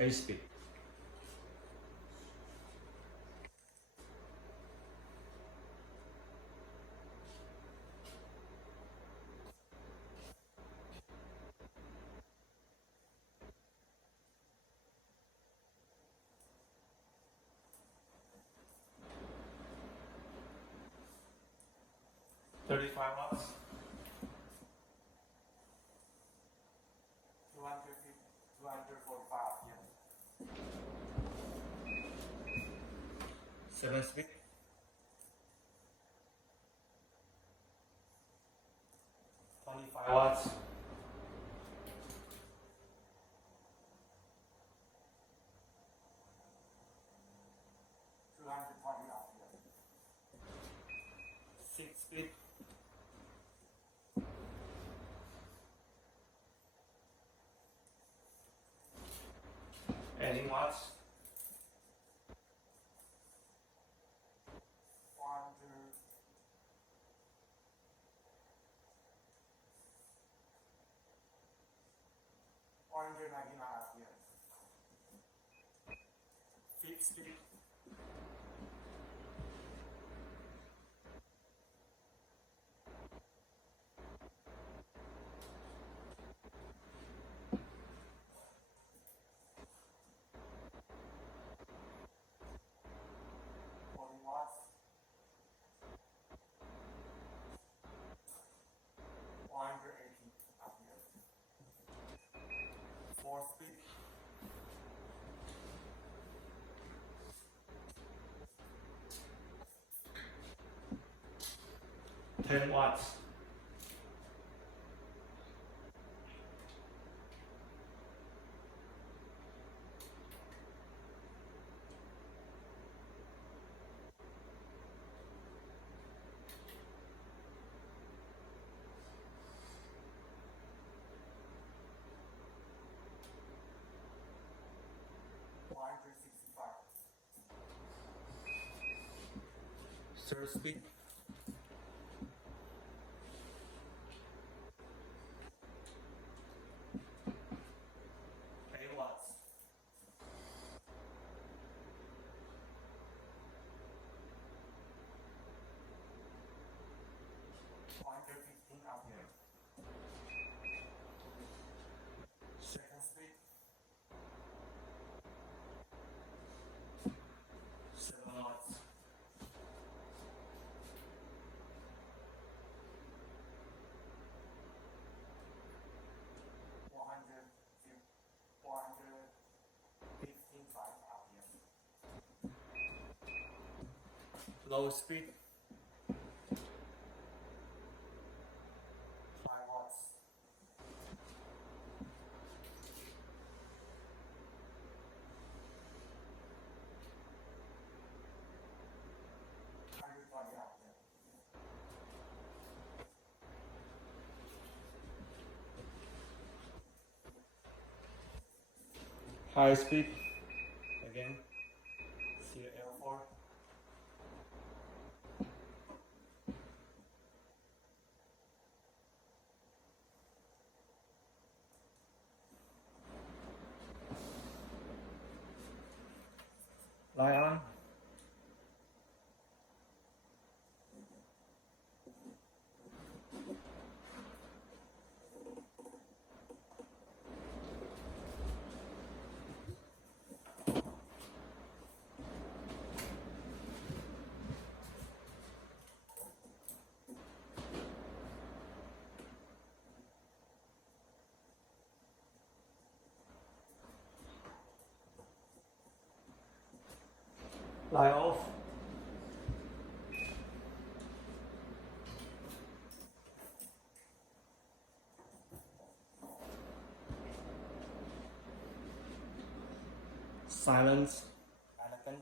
8 speed. $35. 245. Yeah. 7 speed. 25 watts. 220 RPM. 6 speed. 18 watts. 400. 499 RPM. 5 speed. 40 watts. 180 RPM. 4 speed. 10 watts. 165. 3rd speed. 8 watts. 115 RPM. 2nd speed. 7 watts. 415 RPM. Low speed. 5 watts. 120 RPM. High speed. Again. CL4. Light on. Light off. Silence. Anakin.